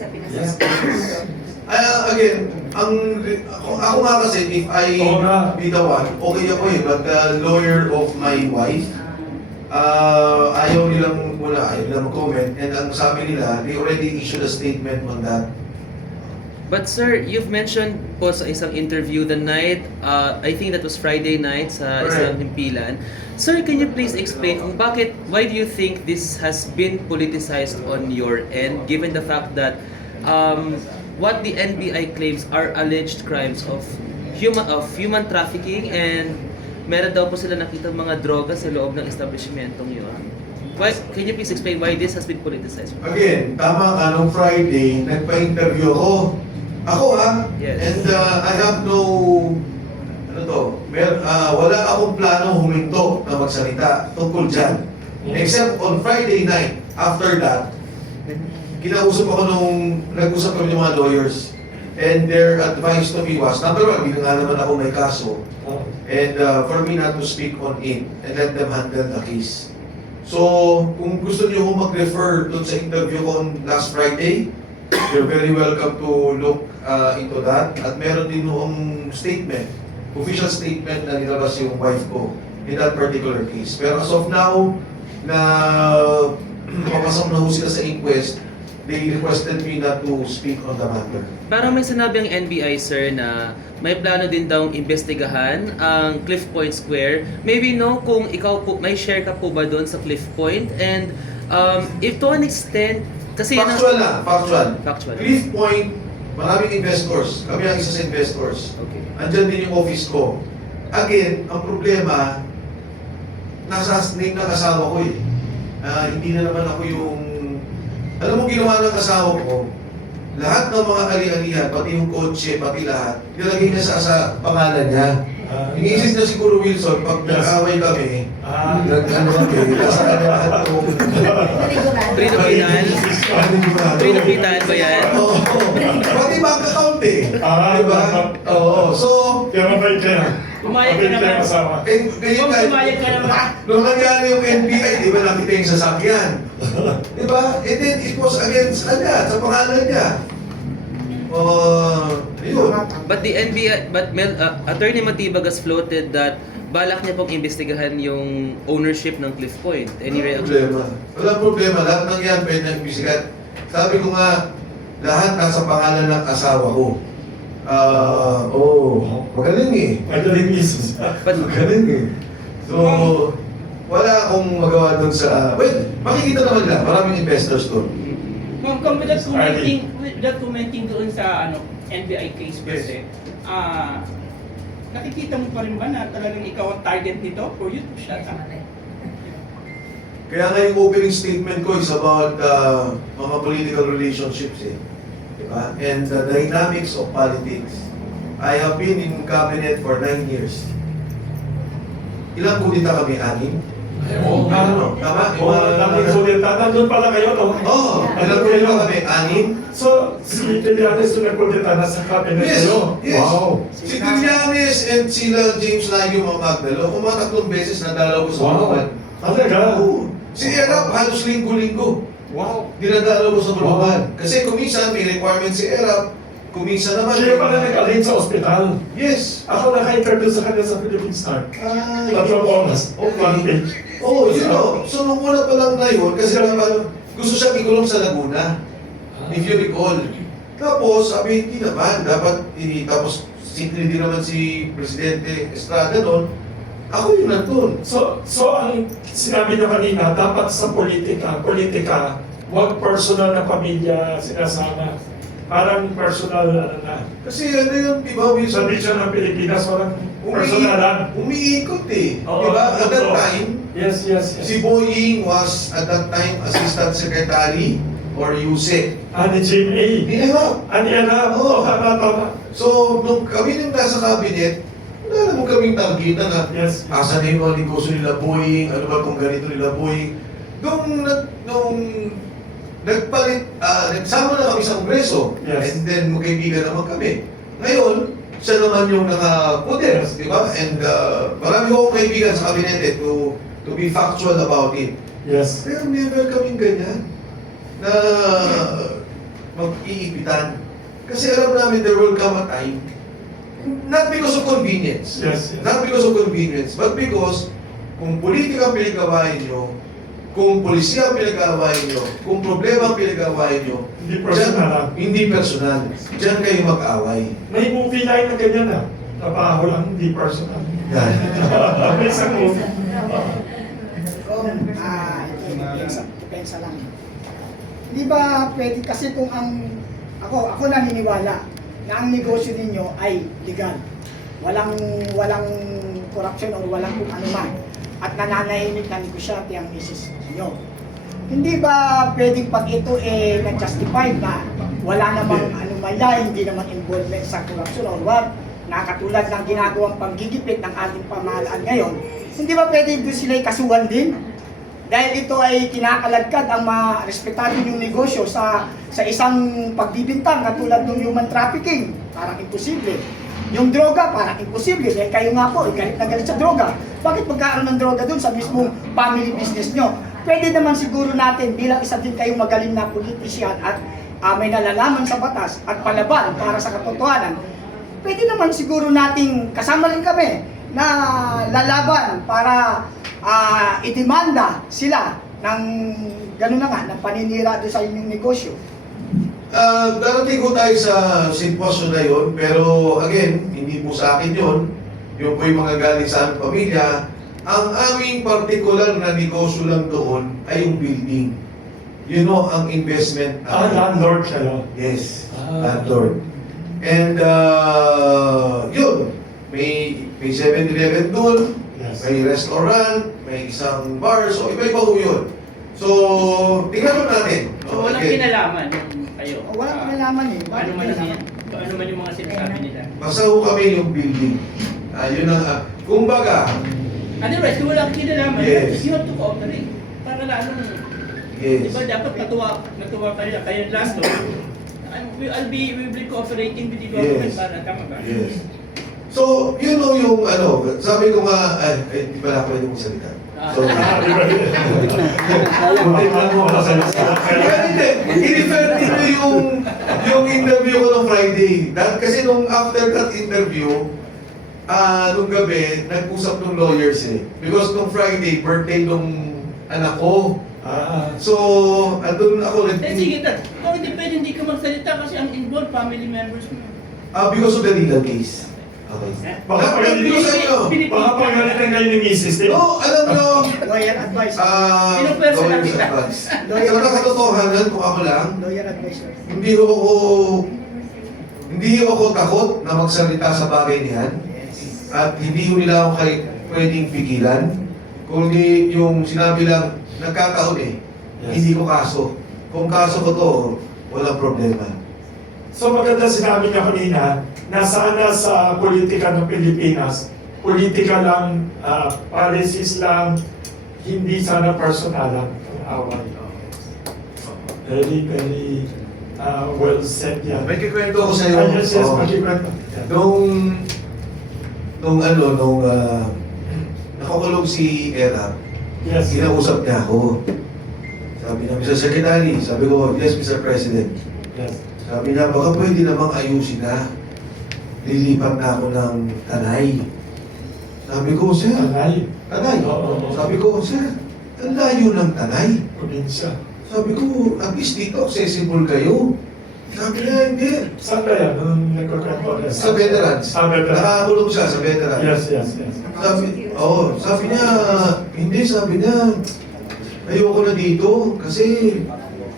Kasi Yes. Again, ako nga kasi, if I be the one, okay ako eh, but the lawyer of my wife, ayaw nilang mag-comment, and ang sabi nila, they already issued a statement on that. But sir, you've mentioned po sa isang interview the night, I think that was Friday night sa isang himpilan. Sir, can you please explain kung why do you think this has been politicized on your end, given the fact that what the NBI claims are alleged crimes of human trafficking, and meron daw po sila nakita mga droga sa loob ng establishmentong yun. Can you please explain why this has been politicized? Again, tama ka, nung Friday, nagpa-interview ako. Ako Yes. and I have no, wala akong plano huminto na magsalita tungkol dyan. Except on Friday night, after that, kinausap ako nag-usap kami ng mga lawyers, and their advice to me was, number one, hindi na nga naman ako may kaso, and for me not to speak on it, and let them handle the case. So, kung gusto niyo ko mag-refer doon sa interview ko on last Friday, you're very welcome to look into that. At meron din noong statement, official statement na nilabas yung wife ko in that particular case. Pero as of now, na papasok na ho sila sa inquest, they requested me not to speak on the matter. Parang may sinabi ang NBI, sir, na may plano din daw imbestigahan ang Cliff Point Square. Maybe kung ikaw po, may share ka po ba doon sa Cliff Point? And if to an extent, kasi Factual. Cliff Point, maraming investors. Kami ang isa sa investors. Okay. Andyan din yung office ko. Again, ang problema, nasa name ng asawa ko eh. Hindi na naman ako yung... Alam mo, ginawa ng asawa ko, lahat ng mga ali-alihan, pati yung kotse, pati lahat, nilagay niya sa pangalan niya. Iniisip na siguro Wilson, pag nag-away kami, nag-ano kami, nasa kanya lahat yung... Trinapitan ba yan? Oo. Pati bank account eh. Diba? Oo. So, Kaya mabait ka na. Pumayag ka naman. Kasama. ngayon Pumayag ka naman. nung nangyari yung NBI, di ba nakita yung sasakyan? Di ba? And then it was against kanya, sa pangalan niya. Yun. But the NBI, Attorney Matibag has floated that balak niya pong imbestigahan yung ownership ng Cliff Point. Any reaction? Walang problema. Lahat ng yan pwede nang bisikat. Sabi ko nga, lahat nasa pangalan ng asawa ko. Magaling eh. Magaling misis. Magaling eh. So, wala akong magawa dun sa... Well, makikita naman nila. Maraming investors doon. Kung without commenting doon sa NBI case per se, nakikita mo pa rin ba na talagang ikaw ang target nito for you to shut up? Kaya nga yung opening statement ko is about mga political relationships eh. Diba? And the dynamics of politics. I have been in cabinet for 9 years. Ilang kudita kami? 6? Tama? Daming kudita. Nandun pala kayo, no? Ilang kudita kami? 6? So, si Trillanes yung nagkudita na sa cabinet kayo? Yes. Wow. Si Trillanes and sila James Lagyo mga Magdalo, mga 3 beses nadalaw ko sa Bulacan. Talaga? Si Erap, halos linggo-linggo. Wow. Dinadalaw ko sa Bulacan. Kasi kuminsan may requirement si Erap, kuminsan naman. Siya pala nag-alin sa ospital. Yes. Ako naka-interview sa kanya sa Philippine Star. Tatlong oras. One page. You know, so nung una pa lang na yun, kasi naman gusto siyang ikulong sa Laguna. If you recall. Tapos, sabi, hindi naman. Tapos, hindi naman si Presidente Estrada noon. Ako yung nandun. So ang sinabi niyo kanina, dapat sa politika, wag personal na pamilya sinasama. Parang personal na. Kasi ano yun, di ba? Sa tradition ng Pilipinas, walang personalan. Umiikot eh. Oo, Di ba? At that oo. time, Yes. si Boying was at that time Assistant Secretary or USEC. Ni GMA. Ni Erap. Ani Ana. Oo. Tama. So, nung kami nung nasa cabinet, wala naman kaming targetan na Yes. asa na yung mga negosyo nila Boying, ano ba itong ganito nila Boying. Nung nagpalit, nagsama na kami sa Kongreso, Yes. and then magkaibigan naman kami. Ngayon, siya naman yung naka-puder, di ba? And marami akong kaibigan sa kabinete to be factual about it. Yes. Pero never kaming ganyan na mag-iipitan. Kasi alam namin there will come a time, not because of convenience, Yes, yes. not because of convenience, but because kung politika ang pinag-awayan nyo, kung pulisya ang pinag-awayan nyo, kung problema ang pinag-awayan nyo, Hindi personal. dyan, hindi personal. Diyan kayo mag-away. May movie line na ganyan na. Trabaho lang, hindi personal. Yan. May isang movie. Depensa lang. Di ba pwede kasi kung ako naniniwala na ang negosyo ninyo ay legal. Walang corruption o walang kung ano man. At nananahimik na negosyante ang misis ninyo. Hindi ba pwedeng pag ito nag-justify na wala namang anomalya, hindi naman involvement sa corruption or what, na katulad ng ginagawang panggigipit ng ating pamahalaan ngayon, hindi ba pwede doon sila'y kasuhan din? Dahil ito ay kinakaladkad ang marespetahin yung negosyo sa isang pagbibintang katulad ng human trafficking, parang imposible. Yung droga, parang imposible. Dahil kayo nga po, galit na galit sa droga. Bakit magkaroon ng droga doon sa mismong family business nyo? Pwede naman siguro natin bilang isa din kayong magaling na politisyan at may nalalaman sa batas at palaban para sa katotohanan, pwede naman siguro nating kasama rin kami na lalaban para idemanda sila ng gano'n na nga, ng paninira doon sa inyong negosyo. Darating ko tayo sa sitwasyon na yun, pero again, hindi po sa akin yun. Yung po yung mga galing sa aming pamilya. Ang aming partikular na negosyo lang doon ay yung building. You know, ang investment. Landlord kayo. Yes, Ah. landlord. And yun, may 7-Eleven doon, Yes. may restaurant, may isang bar, so iba-iba po yun. So, tingnan natin. So walang Again, kinalaman kayo. Walang kinalaman eh. Bakit Ano man kinalaman? ano man yung mga sinasabi nila. basta ho kami yung building. Yun ang, kumbaga, Otherwise, kung walang kinalaman, Yes. you have to cooperate. Para lalo yes. diba dapat natuwa kayo last no? I'll be cooperating with the government Yes. para tama ba? Yes. So, you know yung sabi ko nga, di ba na pwede mong salita? So, Buti lang mo hindi, in-refer nito yung interview ko nung Friday. Kasi nung after that interview, nung gabi, nag-usap ng lawyers eh. Because nung Friday, birthday nung anak ko. So, andun ako Sige, kung hindi pwede hindi ka magsalita kasi ang involved family members mo. because of the legal case. Okay. Baka Hindi ko sa inyo. Baka pagalitan kayo ni Mrs. Din. No, alam nyo, Lawyer advice. Sino pwersa lawyers nakita? advice. Sa nakakatotohanan, kung ako lang, Lawyer advisor. hindi ako takot na magsalita sa bagay niyan. At hindi ko nila ako pwedeng pigilan. Kundi yung sinabi lang, nagkataon eh. Yes. Hindi ko kaso. Kung kaso ko to, walang problema. So maganda sinabi niya kanina, na sana sa politika ng Pilipinas, politika lang, policies lang, hindi sana personalan ang away. Very, very well said yan. May kikwento ko sa iyo. Yes, magkikwento. Nung nakakulong si Era, Yes. kinausap niya ako. Sabi niya, Mr. Secretary, sabi ko, yes, Mr. President. Yes. Sabi niya, baka pwede namang ayusin na. Lilipat na ako ng Tanay. Sabi ko, sir, Tanay. Tanay. Oo. Sabi ko, sir, ang layo ng Tanay. Probinsya. Sabi ko, at least dito, accessible kayo. Sabi niya, hindi. Saan ba yan? Nung nagkakwento? Sa veterans. Sa veterans. Nakakulong siya sa veterans. Yes, yes, yes. Sabi niya, hindi, sabi niya, ayoko na dito kasi,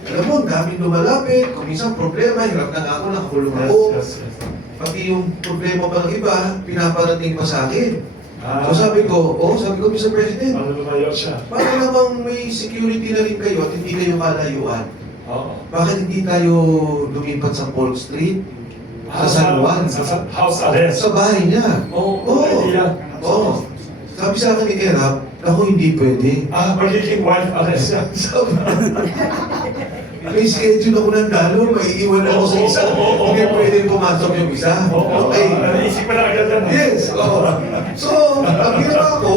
alam mo, ang daming lumalapit, kung minsan problema, hirap na nga ako, nakakulong Yes, ako. yes, yes. Pati yung problema pa ng iba, pinaparating pa sa akin. Ah. So sabi ko, Mr. President, Ano lumayo siya? para namang may security na rin kayo at hindi kayo kalayuan. Oo. Bakit hindi tayo lumipat sa Polk Street? Sa San Juan? Sa house arrest. Sa bahay niya. Oo, Oo. idea. Oo. Sabi sa akin ni Erap, ako hindi pwede. Magiging wife arrest yan. Sabi, may schedule ako ng dalo, may iiwan ako sa isa. Hindi pwede pumasok yung isa. Oo, Okay. naisip ko na agad yan. Yes. Oo. So, ang ginawa ko,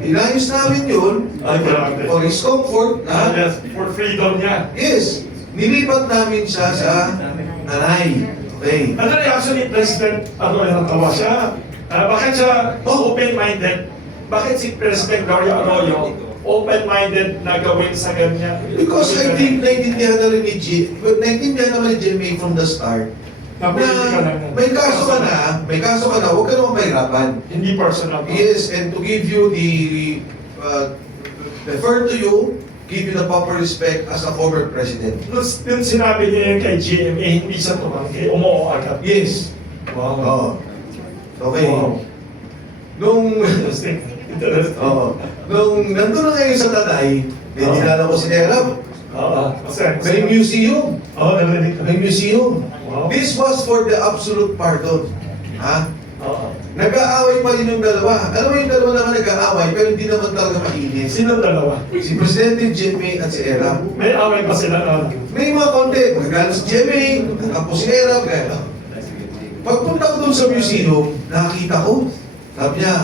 inayos namin yun Ay, grabe. for his comfort. Yes, for freedom niya. Yes. Nilipat namin siya sa Tanay. Okay. Ano reaction ni President Arroyo? Natawa siya. Bakit siya open-minded? Bakit si President Gloria Arroyo open-minded na gawin sa ganyan? Because I think naintindihan na rin ni naintindihan naman ni GMA from the start na may kaso ka na, huwag ka naman mahirapan. Hindi personal. Yes, and to give you the, refer to you, give you the proper respect as a former president. Nung sinabi niya yun kay GMA, hindi siya tumanggi, umuo agad. Yes. Wow. Oo. Okay. Wow. Nung, Interesting. Interesting. nung nandun na ngayon sa Tanay, dinilala ko si Erab. Oo. May museum. Oo, narinig ko. May museum. Wow. This was for the absolute pardon. Ha? Oo. Nag-aaway pa rin yung dalawa. Alam mo yung dalawa naman nag-aaway, pero hindi naman talaga mainit. Sinong dalawa? Si Presidente Jimmy at si Erab. May away pa sila noon. May mga konti. Magkano si Jimmy, tapos si Erab. Kaya, pagpunta ko dun sa museum, nakakita ko. Sabi niya,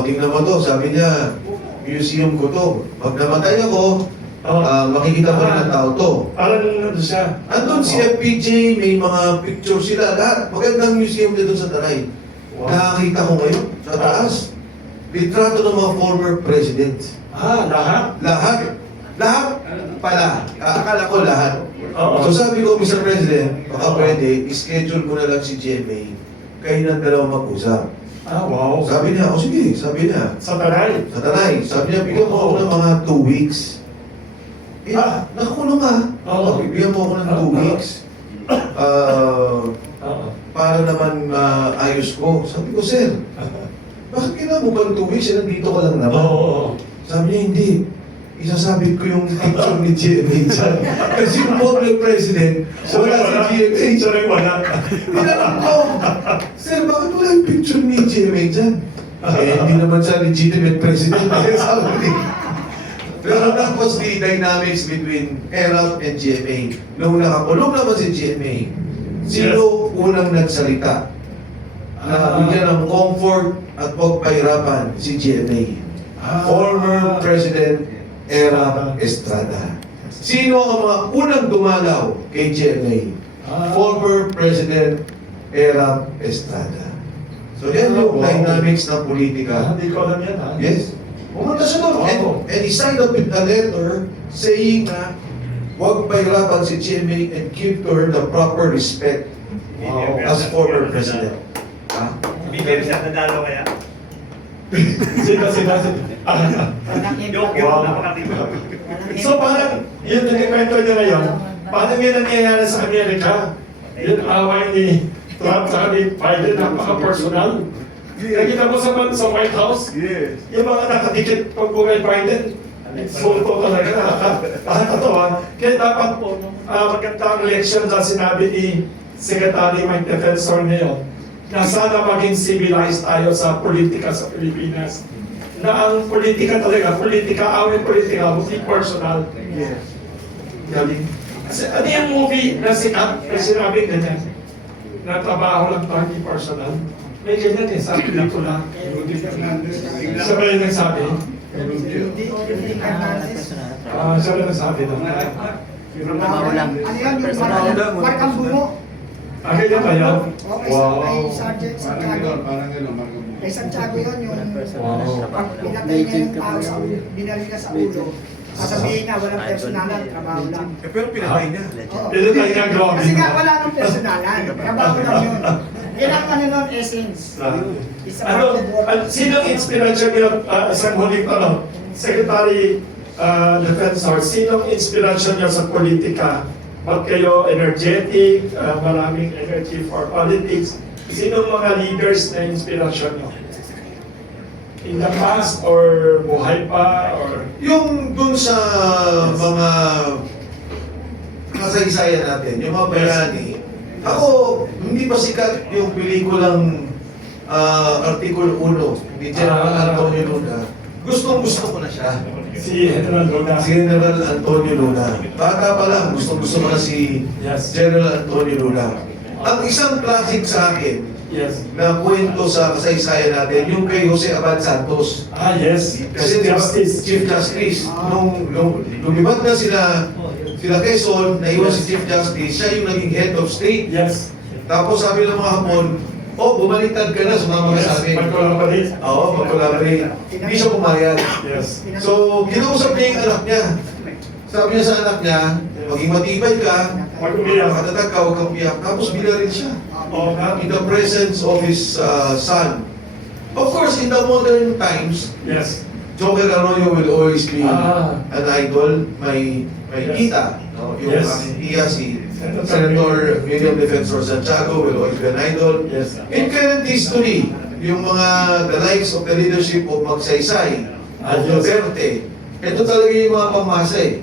tingnan mo to. Sabi niya, museum ko to. Pag namatay ako, makikita pa rin ng tao to. Parang nandun siya. Andun si FPJ, may mga picture sila. Lahat. Magandang museum niya dun sa Tanay. Wow. Nakakita ko ngayon, sa taas. Litrato ng mga former presidents. Lahat? Lahat. Lahat pala. Akala ko lahat. Oo. So sabi ko, Mr. President, baka pwede, schedule ko na lang si GMA. Kayo ng dalawa mag-usap. Wow. Sabi niya, sige, sabi niya. Sa Tanay. Sa Tanay, sabi niya, bigyan mo ako ng mga 2 weeks. Nakakulong nga. Oo. Bigyan mo ako ng 2 weeks. Oo. Para naman ayos ko. Sabi ko, sir, bakit kailangan mo ba ng 2 weeks? Nandito ka lang naman. Oo. Sabi niya, hindi. Isasabit ko yung picture ni GMA dyan. Kasi yung former president, wala si GMA. Siya rin wala. Tinanong ko, sir, bakit wala yung picture ni GMA dyan? Hindi naman siya legitimate president. Sabi niya. Pero that was the dynamics between ERAP and GMA. Nung nakakulong naman si GMA, sino unang nagsalita? Nabigyan ng comfort at pagpahirapan si GMA. Former President ERAP Estrada. Sino ang mga unang dumalaw kay GMA? Former President ERAP Estrada. So yan yung dynamics ng politika. Hindi ko alam yan, ha? Yes. Pumunta siya doon. And he signed a letter saying na huwag pahirapan si GMA and give to her the proper respect as former president. Ha? Bigyan siya, nadalo kaya? Sino? Yung napakatibo. So parang, yun yung kwento niya ngayon, parang yun ang nangyayari sa Amerika. Yun away ni Trump sa ni Biden, napaka-personal. Nakita mo sa White House, yung mga nakadikit pag kay Biden, insulto talaga, nakakatawa. Kaya dapat maganda ang election na sinabi ni Secretary Mike Defensor ngayon, na sana maging civilized tayo sa politika sa Pilipinas. Na ang politika talaga, away politika, hindi personal. Galing. Kasi ano yung movie na sikat, na sinabing ganyan, na trabaho lang pa, hindi personal. May ganyan eh, sa pelikula. Siya ba yung nagsabi? Siya ba yung nagsabi na? Ano yan, yung Markang Bungo? Ganyan ba yan? Okay, Wow. kay Sergeant Santiago. Kay Santiago yun, yung pag pinatay niya yung tao sa ulo, binaril ka sa ulo, sasabihin niya, walang personalan, trabaho lang. Pero pinatay niya. Oo. Pero tayo nga grabe. Kasi nga wala nang personalan, trabaho lang yun. Yan ang ano nun, essence. It's a part of work. Sinong inspiration niyo, isang huling tanong, Secretary Defensor, sinong inspiration niyo sa politika? Pag kayo energetic, maraming energy for politics, sinong mga leaders na inspiration niyo? In the past or buhay pa or Yung dun sa mga kasaysayan natin, yung mga bayani, ako, hindi pa sikat yung pelikulang Artikulo 1 ni General Antonio Luna. Gustong-gusto ko na siya. si General Luna? Si General Antonio Luna. Bata pa lang, gustong-gusto ko na si Yes. General Antonio Luna. Ang isang classic sa akin Yes. na kwento sa kasaysayan natin, yung kay Jose Abad Santos. Yes. Kasi Justice. Chief Justice, nung lumipat na sila sila Quezon, naiwan si Chief Justice, siya yung naging head of state. Yes. Tapos sabi ng mga Hapon, bumaliktad ka na, sumama ka sa amin. Mag-collaborate. Oo, mag-collaborate. Hindi siya pumayag. Yes. So, kinausap niya yung anak niya. Sabi niya sa anak niya, maging matibay ka, Mag-umiyak. makatatag ka, huwag kang umiyak. Tapos rin siya. Oo nga. In the presence of his son. Of course, in the modern times, Yes. Joker Arroyo will always be Ah. an idol. May Yes. tita. No? Yung Yes. aking tiya, si Senator William Defensor Santiago will always be an idol. Yes. In current history, yung mga the likes of the leadership of Magsaysay, of Yes. Duterte, ito talaga yung mga pamasa eh.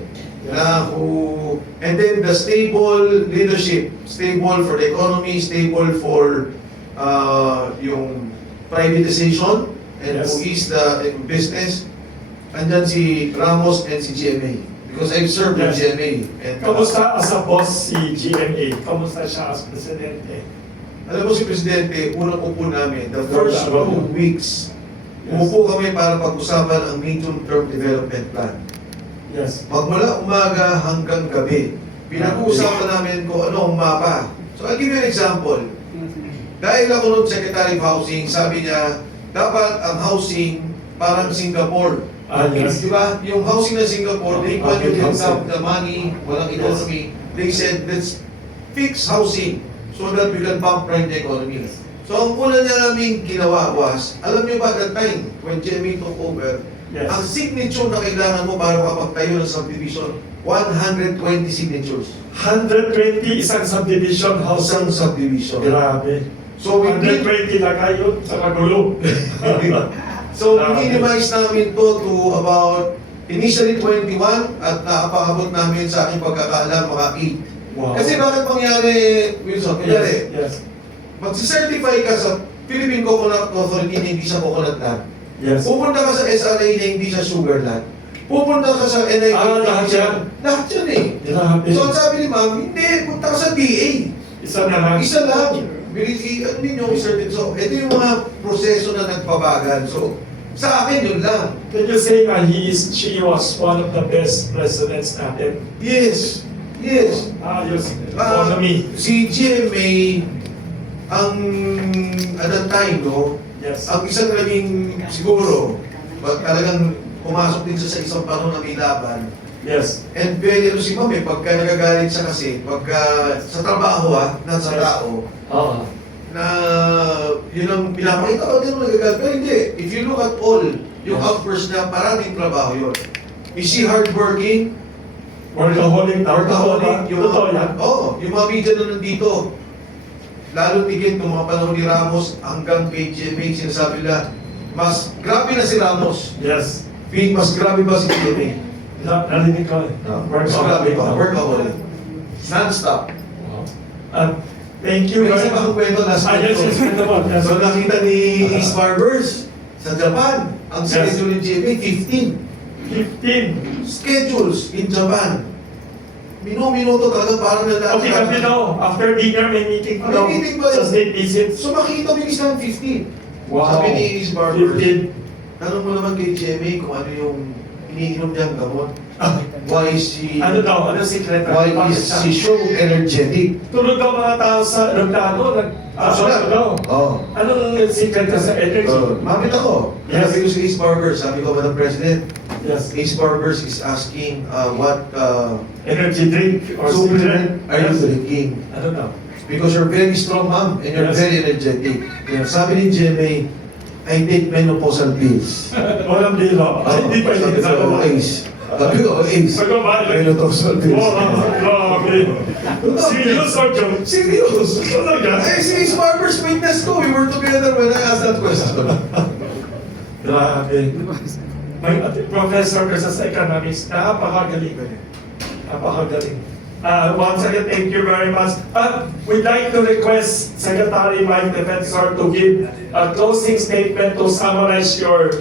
Na and then the stable leadership, stable for the economy, stable for yung privatization, and Yes. who is the business. Andyan si Ramos and si GMA. Because I've served with Yes. GMA. And, Kamusta as a boss si GMA? Kamusta siya as presidente? alam mo si Presidente, unang upo namin, the first 2 weeks, Yes. umupo kami para pag-usapan ang medium-term development plan. Yes. Magmula umaga hanggang gabi, pinag-uusapan namin kung ano ang mapa. So I'll give you an example. Dahil ako noon Secretary of Housing, sabi niya, dapat ang housing parang Singapore. Yes. Di ba? Yung housing na Singapore, they want you to Housing. have the money, walang economy. They said, let's fix housing so that we can pump right the economy. So ang una niya namin ginawa was, alam niyo ba that time, when GMA took over, Yes. ang signature na kailangan mo para makapagtayo ng subdivision, 120 signatures. 120 isang subdivision house. Isang subdivision. Grabe. So we did 120 na kayo sa kagulo. So, minimize namin to about initially 21 at naapakabot namin sa aking pagkakaalam mga 8. Wow. Kasi bakit mangyari, Wilson? Kunyari, Yes. magsicertify ka sa Philippine Coconut Authority na hindi siya coconut land. Yes. Pupunta ka sa SRA na hindi siya sugar land. Pupunta ka sa NIA na lahat hindi siya. yan. Lahat yan eh. Grabe. So, ang sabi ni ma'am, hindi, punta ka sa DA. Isa na lang. Isa lang. Ano ninyo, certain. So, ito yung mga proseso na nagpabagal. So, sa akin yun lang. Can you say that she was one of the best presidents natin? Yes. Yes. Ayos. Ah, Economy. si GMA, ang at that time, no, Yes. ang isang naging siguro, talagang pumasok din siya sa isang panahon na may laban. Yes. And very, si Ma'am, pagka nagagalit siya kasi, pagka sa trabaho not sa tao, Oo. na yun ang pinapakita ko din mo nagagalit. Pero hindi, if you look at all, yung outburst niya, maraming trabaho yun. Is she hardworking? Workaholic na. Workaholic, yung Totoo yan. yung mga media na nandito, lalo tigit ng mga panahon ni Ramos hanggang kay GMA, sinasabi nila, mas grabe na si Ramos. Yes. Mas grabe ba si GMA? Narinig ko. Mas grabe ba? Workaholic. Non-stop. Thank you. May isa pa akong kwento na sa Yes, yes, kwento mo. Yes. So nakita ni Ace Barbers sa Japan, ang Yes. schedule ni GMA, 15 15. schedules in Japan. Minuto talaga parang Okay, kami daw. After dinner, may meeting May daw. meeting ba? Sa state visit. So makikita mo yung isang 15. Wow. Sabi ni Ace Barbers, 15. tanong mo naman kay GMA kung ano yung iniinom niyang gamot. Why is she, Ano daw? Ano secret? why is she so energetic? Tulog daw mga tao sa aeroplano. Ano daw? Oh. Anong secret ka sa energy? Mamit ako. Yes. Sabi ko si Ace Barbers, sabi ko, Madam President, Yes. Ace Barbers is asking what Energy drink or supplement secret? are you Yes. drinking? Ano daw? Because you're very strong, ma'am, and you're Yes. very energetic. Sabi ni GMA, I take menopausal pills. Walang biro. Hindi pa Sabi ko, Ace. Sabi ko, Ace. Magbabayad. Menopausal pills. Grabe. Serious or joke? Serious? Talaga? Eh, si Ace Barbers witness ko. We were together when I asked that question. Grabe. May professor ka sa economics, napakagaling. Napakagaling. Once again, thank you very much. We'd like to request Secretary Mike Defensor to give a closing statement to summarize your